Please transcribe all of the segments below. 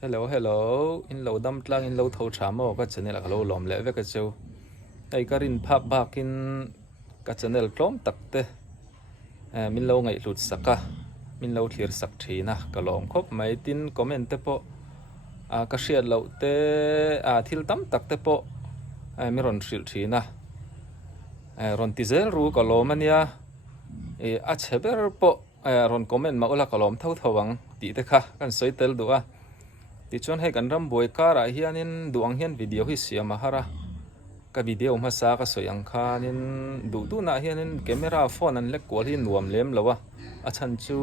Hello in lo dam tlang in lo tho chamo ka channel ka lo lom le ve ka chu ai ka rin phap bakin ka channel klom takte min lo ngai lut saka min lo thlir sak thina ka lom khop mai tin comment te po ka share lo te thil tam takte po mi ron thil thina ron tizel ru ka lom ania a cheber po ron comment ma ula ka lom thau thawang ti te kha kan soitel du a ti chuan hei kan ram boi kara hianin duang hian video hi siam a hara ka video ma sa ka soyang khanin du na hianin camera phone an lek kwal hi nuam lem lawa a chan chu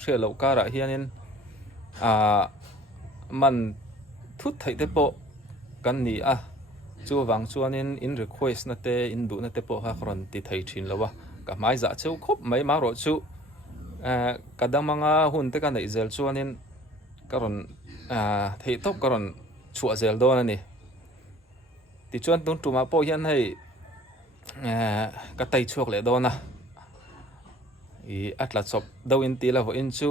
hrelo kara hianin man thut thai te po kan ni a chu wang chuanin in request na te in du na te po ha ron ti thai thin lawa ka mai za chu khop mai ma ro chu kadamanga hun te ka nei zel chuanin karon thei top karon chua zel don ani ti chuan tun tuma po hian hei ka tai chuak le dona I atla chop do in ti la vo in chu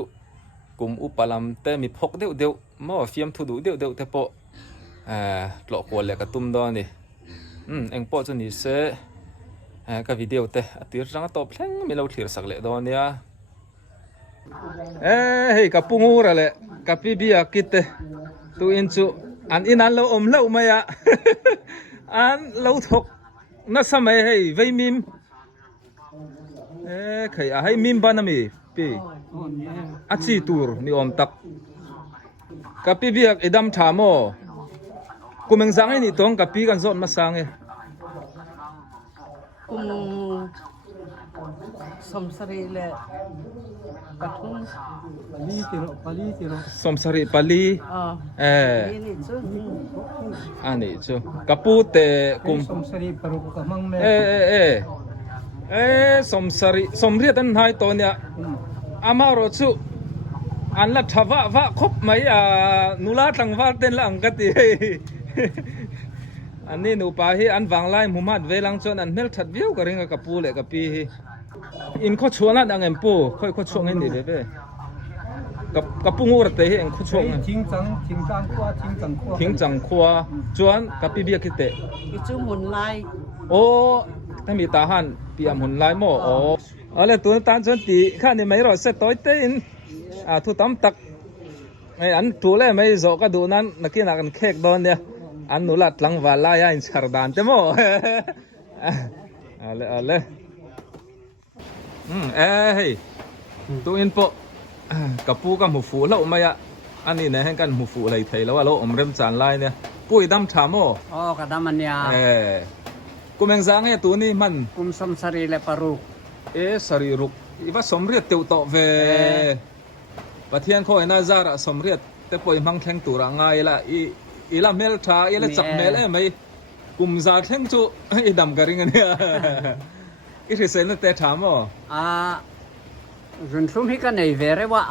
kum upalam te mi phok deu deu mo fiam thu du deu deu te po tlo ko le ka tum do ni eng po chu ni se ka video te atir rang top thleng mi lo thlir sak le do nia hei ka pungura le ka pibia kitte tu in chu an in an lo om lo maya an lo thok na samai hei vei mim khai a hei mim banami pi a chi tur ni om tak ka pibia idam thamo kumeng zang ni tong ka pi kan zon ma sang e Somsari le kathun somsari pali ini chu ani chu kapute kum somsari paru ka mang me somsari somriat an hai to nya amaro chu an la thawa wa khop mai nula tlangwa ten la angati ani nu pa hi an wanglai mumat velang chon an mel that viu ka ringa kapu le kapi hi in kho chuana dang pu khoi kho chuang ni le be kapungur te hi en kho chuang thing chang khwa chuan kapi bia kite chu mun lai o ta mi ta han piam hun lai mo o ale tu tan chon ti khan ni mai ro se toy te in thu tam tak ai an tu le mai zo ka du nan nakina kan khek don ne an nu lat lang wala ya in sardan te mo ale hei tu in po kapu ka mu fu lo maya ani ne hen kan mu fu lai thei lo lo om rem chan lai ne pui dam thamo kadamanya kumeng zang e tu ni man somsari le paru sari ruk iwa somriat teu to ve pathian kho ena zara somriat te poi mang thleng tura ngai la ila mel tha ila chak mel e mai kum za thleng chu I dam garing ania I risen te thamo run thum hi ka nei vere wa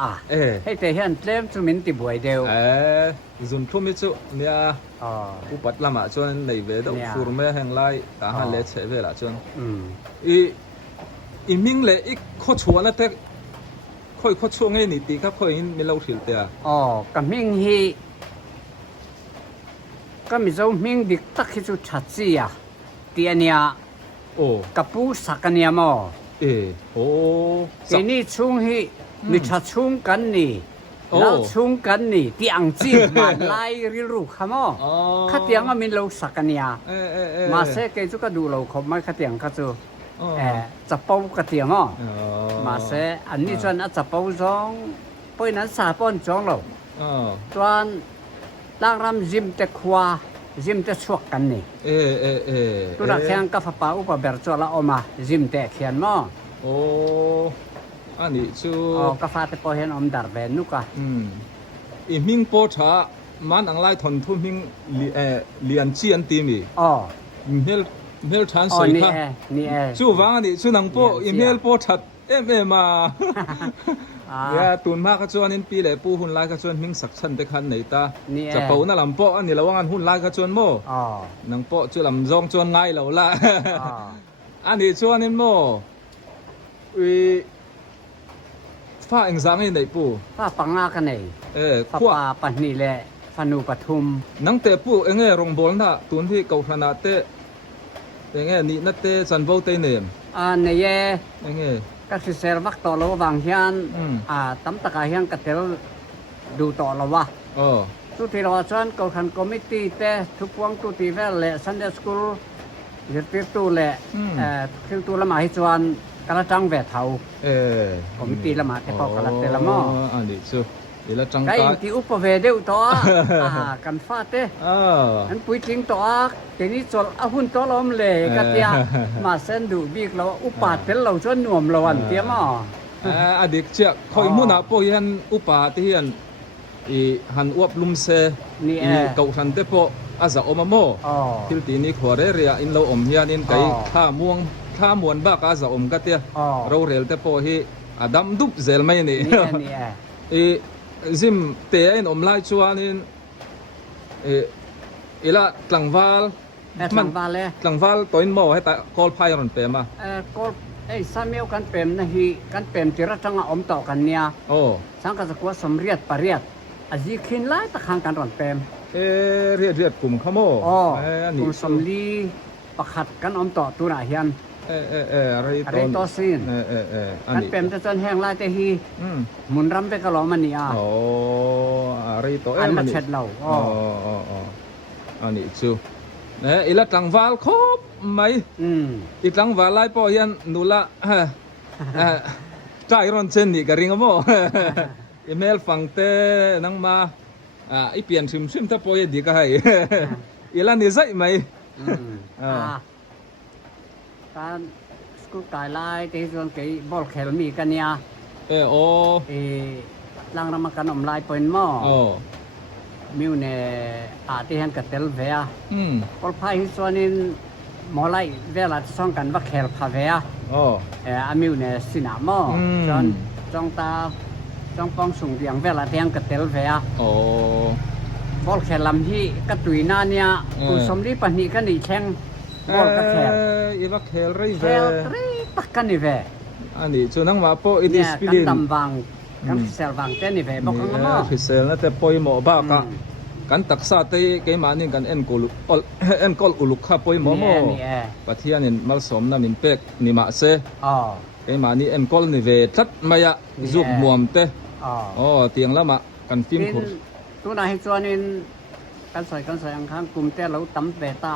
hei te hian tlem chu min ti buai deu zun thumi chu nia upat lama chuan nei ve do fur me heng lai ta han le che ve la chuan I ming le I kho chuana te khoi kho chuang e ni ti kha khoi in mi lo thil te ka ming hi ka mi zo ming dik tak hi chu thatchi ti ania kapu sakania mo ini chung hi mi tha chung kan ni lao chung kan ni ti ang chi man lai ri ru khamo khatiang a min lo sakania ma se ke chu ka du lo khom mai khatiang kha chu chapau khatiang ma se an ni chuan a chapau zong poi nan sa pon chong lo chuan lang ram jim te khwa jim te chuak kan ni tu ra khyang ka fa pa upa ber chola oma jim te khian mo ani chu ka fa te po hen om dar ben nu ka I ming po tha man ang lai thon thu ming lian chi an ti mi mel than soi kha ni chu wang ani chu nang po email po that ma ya tun ma ka chuan in pi le pu hun lai ka chuan ming sak chan te khan nei ta cha pau na lam po ani lawang an hun lai ka chuan mo nang po chu lam zong chuan ngai lo la ani chuan in mo fa eng zang in nei pu fa panga ka nei khwa pa ni le ฟานูปทุม นังเตะปูเองรองบอลน่ะตุนที่เกาขนาดเตะเองนี่นัดเตะซันโบเตเนม ในเย เอง ก็สิเซอร์วักต่อระหว่างเฮียนตั้มตะกาเฮียนกระเตลดูต่อละวะ อ๋อ ทุกทีเราชวนก็คันคอมมิตี้แต่ทุกพวงทุกทีแวะแหละซันเดย์สคูลยึดติดตัวแหละคือตัวละหมาให้ชวนกระจังแวะเทาคอมมิตี้ละหมาแต่ก็กระเตละหม้อ อันนี้ชัวเดี๋ยวจัง ไก่ กา ที่อุปเวเดียวตัวกันฟาดเต้อันปุยจริงตัวทีนี้จนอาหุ่นตัวล้มเลยก็เตียมาเส้นดูบีกเราอุปาเต้เราชวนหน่วมเราวันเตียมั้ง อดีตเจ้าคอยมุ่งหน้าไปยันอุปาที่ยันอีหันอวบลุมเซอีเก่าทันเตปอาจะอมโมทิลตีนี้ขวาเรียอินเราอมเฮียนินไก่ข้าม่วงข้ามวนบ้าอาจะอมกัตเตียเราเรลเตปฮีอดัมดุบเซลไม่นี่อีซิมเตะอินอมไลชัวนินอีละกลังวาล มันวาเลย กลังวาลตัวอินโมให้ตะกอลไพรอนเปมา ก็ไอ้สามีกันเป็นนะฮีกันเป็นที่รัชงอมต่อกันเนี่ย โอ้ สังกัดสกัวสมเรียดปริยัดอาจีขินไล่ตะขังกันร่อนเป็น เรียดกลุ่มขโมย อันนี้สมลีประคัดกันอมต่อตัวไหนเฮียนอะไรต่อสินกันเป็นจะจนแห้งไล่แต่ฮีหมุนรำไปกระหล่อมันนี่อ่ะ โอ้อะไรต่อ อันละเช็ดเรา อันนี้ชูเนี่ยอีละกลางวาลครบไหมอีกลางวาลไล่ปอยันนูละใจร้อนเช่นนี่กระริงอ่ะโมอีเมลฟังเต้นังมาอีเปลี่ยนชิมถ้าปอยดีก็ให้อีละนี่ใช่ไหมการสกุลกายไล่ที่ส่วนกี่บอลแคลมีกันเนี่ยโอ้ลังรำกันอมไล่เป็นหม้อมิวเนที่เห็นกับเตลเวียพอพายส่วนนี้หมอไล่เวลาส่งกันว่าแคลพาเวียมิวเนสินาหม้อจองตาจองปองสูงเดียงเวลาเทียงกับเตลเวียบอลแคลลำที่กระตุยหน้าเนี่ยกูสมรีปนีกันอีแช่งบอลกระแคลอีว่าแคลไรเว รีปักกันนี่เวอันนี้ชนังว่าโปอีดิสปิลินกันตำวางกันเซลวางเต้นนี่เวบอกกันมั้งฟิเซลนั่นแต่ปอยหมอบ้ากันตักษาเตเกมานี่กันเอ็นกอลอุลุกข้าปอยหมอโมปัทยานินมัลสมนามินเป็กนิมาเซเกมานี่เอ็นกอลนี่เวทัดมายะจุกมวมเตเตียงละมากันฟิมขุตัวไหนส่วนนี้กันใส่อังคารกลุ่มเต้เราตั้มเบต้า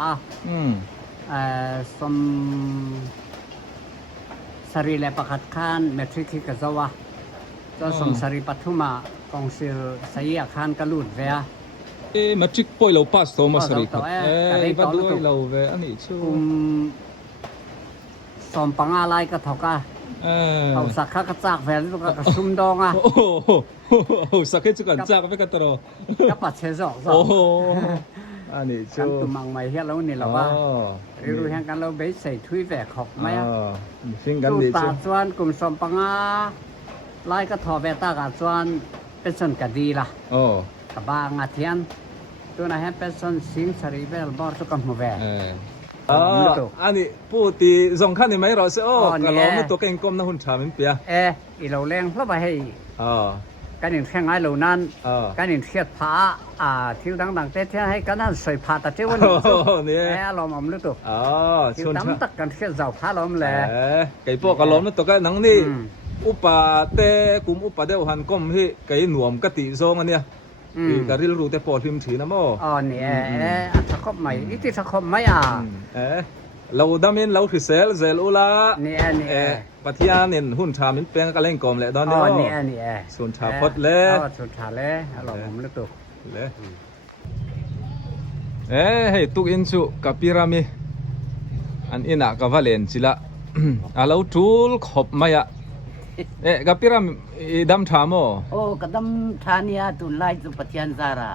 สมสรีเลปขัดขานเมทริกกับจาวะจนสมสรีปัทุมากองเสือสายอาคารกระลุดเวียเมทริกปอยเราปัสโตมาสรีปับัดด้วยเราเวอันนี้ชูสมปังอะไรก็เท่ากันเอาสักข้ากระจากแฟนลูกกระซุ่มดองอ่ะโอ้สักแค่จุกันจากไม่กันตลอดก็ปัดเชซอกโอ้อันนี้ชูกันตุมังไม่เฮียแล้วนี่เราว่ารู้แห่งกันเราเบสใส่ทุยแหวกขอบไหมอ่ะตูตาส่วนกลุ่มสมปังไล่ก็ถอเบต้ากับส่วนเป็นส่วนกระดีล่ะกับบางอาเทียนตัวนั้นเป็นส่วนสิงสรีเวลบอร์ตุกัมโมเวอันนี้พูดตีสองขั้นนี่ไหมเราเสียโอ้กระโหลกไม่ตัวเก่งก้มนะหุ่นชามันเปียอีเราแรงเพราะว่าให้การเห็นแข่งไอ้เหล่านั้นการเห็นเทียดผ้าที่ดังๆเต้ให้กันนั่นใส่ผ้าตะเจ้าวันนี้เราหม่อมรู้ตัวที่ตั้มตักกันเทียดเจ้าผ้าล้อมแหล่ไก่พวกกระโหลกไม่ตัวกันนังนี่อุปาเต้กุมอุปาเดวหันก้มที่ไก่หน่วมกติโซงอันเนี้ยการที่เรารู้แต่ปอดพิมพ์ถือนะโมเนี่ยสักคบใหม่อีที่สักคบไหมเราดำเนินเราถือเซลอุลาปัทยาเนี่ยหุ่นชามินเปียงก็เล่นกลมแหละตอนนี้ส่วนชาพดเล่ส่วนชาเล่เราผมรู้ตัวเล่ให้ตุกอินสุกับพิรามิอันอินักกับวาเลนจิละเราทูลขบมายะกับพิรามิดำชาโมกับดำชาเนียตุไลจุปัทยานซาระ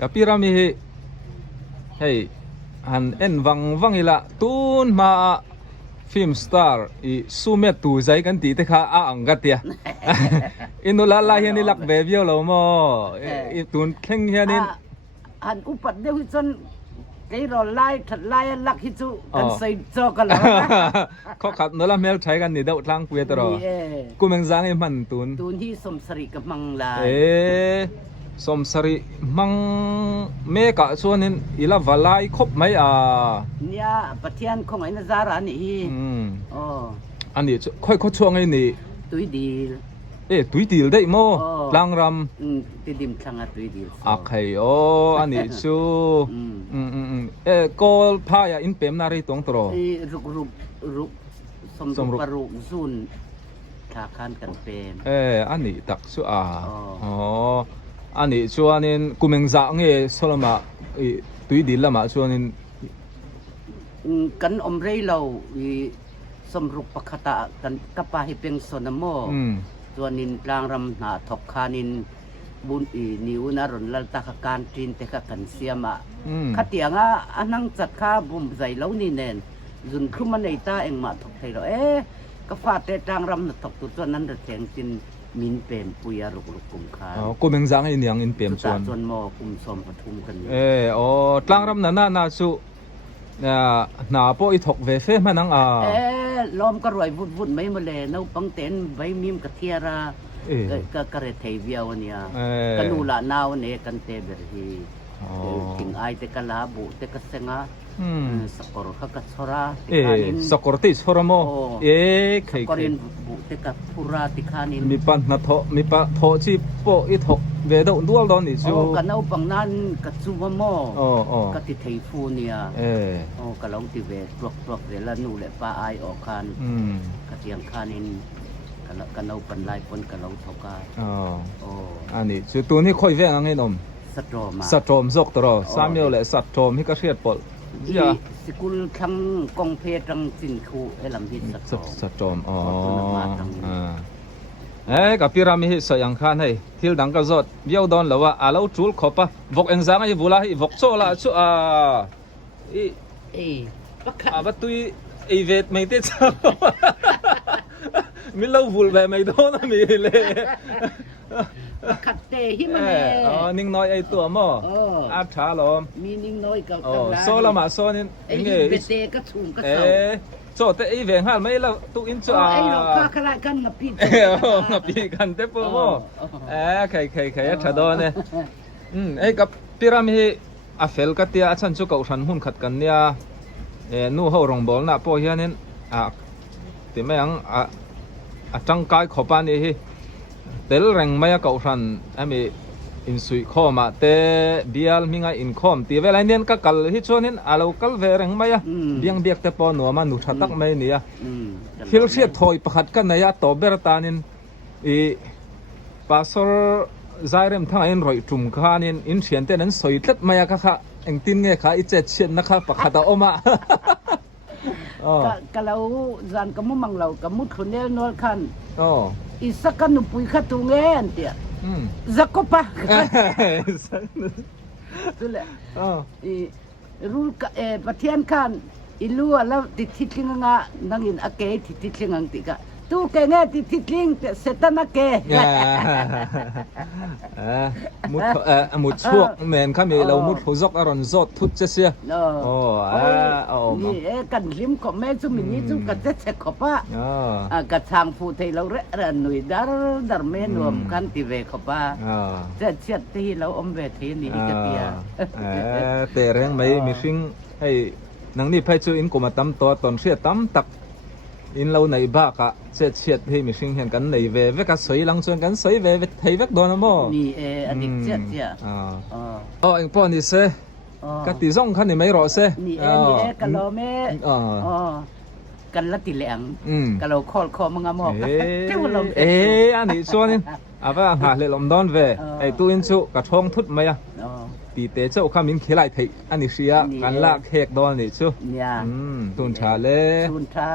กับพิรามิให้อันเอ็นวังฮิละตูนมาฟิล์มสตาร์อีซูเมตูใจกันตีแต่ข้าอังกัดเตียอินุลาลาเฮียนี่ลักเบบี้เราโมอีตูนเข่งเฮียนี่อันอุปัตเดียวจนไอ้รอไล่ถัดไล่ลักฮิจูกันใส่จอกันแล้วเขาขัดนั่นละเมลใช้กันนี่เดาทางคุยตลอดกูแมงจางไอ้มันตูนที่สมสริกับมังลา สมสริมังเมกะชวนนินอิลาวาไลครบไหมเนี่ยประเทศของไอ้นาซารานี่อ๋ออันนี้ค่อยช่วงไอ้นี่ตุยดีตุยดีลได้โมลางรำติดิมทางตุยดีโอเคอันนี้ชูก็พายอินเปมนารีตรงตรอรุกสมรุปรุกซุนทาคันกันเปมอันนี้ตักชูอันนี้ชวนนินกุมงจังเอสลมาตุยดีละมาชวนนินกันอมเรเราสมรุปปคตะกันกับปาฮิเปงโซนโมตัวนินปลางรำหาทบคานินบุญนิวนารนลัลตะการทินเตะกันเสียมาขัดเตียงอันนั่งจัดข้าบุญใจแล้วนี่เนนจุนคือมันในตาเองมาทบไทยเราก็ฟาดแต่จางรำหนักทบตัวนั้นแต่แสงจินมินเปมปุยารุกกุมคากุมงจังไอ้เนียงอินเปมจวนมอกุมสมปทุมกันตลางรำนั้นน่าสุหนาพออีถกเวฟมันนั่งล้อมก็รวยวุ่นไม่มาเลยน้าปังเต็นใบมีมกระเทียราก็กระเรทเวียวเนี่ยกันดูละนาวเนี่ยกันเตเบอร์ฮีถึงไอเตกลาบุเตกเซงะสกอร์เขาก็ชราสกอร์ติชราโมใครสกอรินบุเตกพูราติคานินมีปันนาทอมีปะทอชีโปอีถกเวดดวลดอนนี่จูกันเอาปังนั้นกับซูวโมกับติไทฟูเนี่ยกับลองติเวตรวเวลานูและป้าไอออกคันกับเตียงคานินกันเอาปันลายคนกับเราเท่ากันอันนี้จูตัวนี้ค่อยแวงไงนมสัตว์โจมซกตรอสามเดียวแหละสัตว์โจมที่ก็เชียดปลสกุลคำกองเพจังสินคูลำพิษสัตว์โจมกับพิรามิดสยังขันให้ทิลดังก็จดเบี้ยวดอนแล้วว่าเราจูลขบปะวกเอ็งจังไอ้บุลาฮิวกโซละชัวบัตุยเวทไม่ติดมิเราบุลแบบไม่โดนมีเลยขัดเตะหิมันเลยนิ่งน้อยไอตัวมั่วอาชาลมมีนิ่งน้อยกับโซละมาโซนี่ไอ้เวทเตะก็ชุ่มก็เศร้าโซแต่ไอเวงหันไม่เราตุอินชัวไอ้เราข้าขนาดกันงับปีงับปีกันเต็มปมั่วใครชาดอนเนี่ยไอ้กับพิรามิอาเฟลกัตยาฉันชุกเอาฉันหุ่นขัดกันเนี่ยนู่เขารองบอลน่ะพอเฮียนี่แต่ไม่ยังจังกายขบปานนี่เตลแรงไม่เก่าฉันมีอินสุยข้อมาเตเบียลมีไงอินคอมตีเวลาเนียนก็กัลฮิตชนินเรากัลเวแรงไม่เบียงเบียกแต่ปอนหัวมันหนุชัดตักไม่เนี่ยฮิลเชียถอยประคัดกันเนี่ยต่อเบรตานินปัสสาวะใจเริ่มทั้งอินรอยจุ่มขานินอินเชียนเตนั้นสวยตัดไม่ก็ค่ะเอ็งตินเนี่ยค่ะอิเจเชียนนะคะประคัดออกมาก็เราจันก็มุ่งมังเราก็มุ่งคนเดียวนวลขันอีสักกันหนุ่มปุยขัดตุงเงี้ยเดียจักก็ปะตัวแหละรู้ประเทศขันอีลัวแล้วติดทิศลิงงะนั่งอินอาเกติดทิศลิงงังติกะตู้แกเนี่ยติดทิศลิงเสตันอาเกมุดช่วงเหมือนข้ามีเรามุดหัวซอกอรอนซอดทุจเสียนี่กันริมของแม่จุมินี่จุกันจะเช็คขบว่ากับทางผู้ไทยเราเร่หนุ่ยดาร์เมนวมกันติเวขบว่าจะเช็ดที่เราอมเวทีนี่กันเดียแต่เรื่องไม่มีสิ่งให้นังนี่ไปจูอินกูมาตั้มตัวตอนเสียตั้มตักอินเราในบ้ากะเช็ดให้มีสิ่งเห็นกันในเวก็สวยลังชวนกันสวยเวไทยเวกโดนมั้งนี่อันนี้เช็ดเจ้าเอ็งป้อนนี่เซ่กัติซ่งขันนี่ไม่รอเซ่นี่กันเราไม่กันละติเหลียงกันเราคอมังงามอกเจ้าเราอันนี้ส่วนนี้ว่าหาเลยลมดอนเวไอตัวอินสุกระทงทุดไหมอ่ะตีเตะเจ้าข้ามินเขลัยไทยอันนี้เสียกันละเค้กดอนนี่ชูตุนชาเล่ตุนชา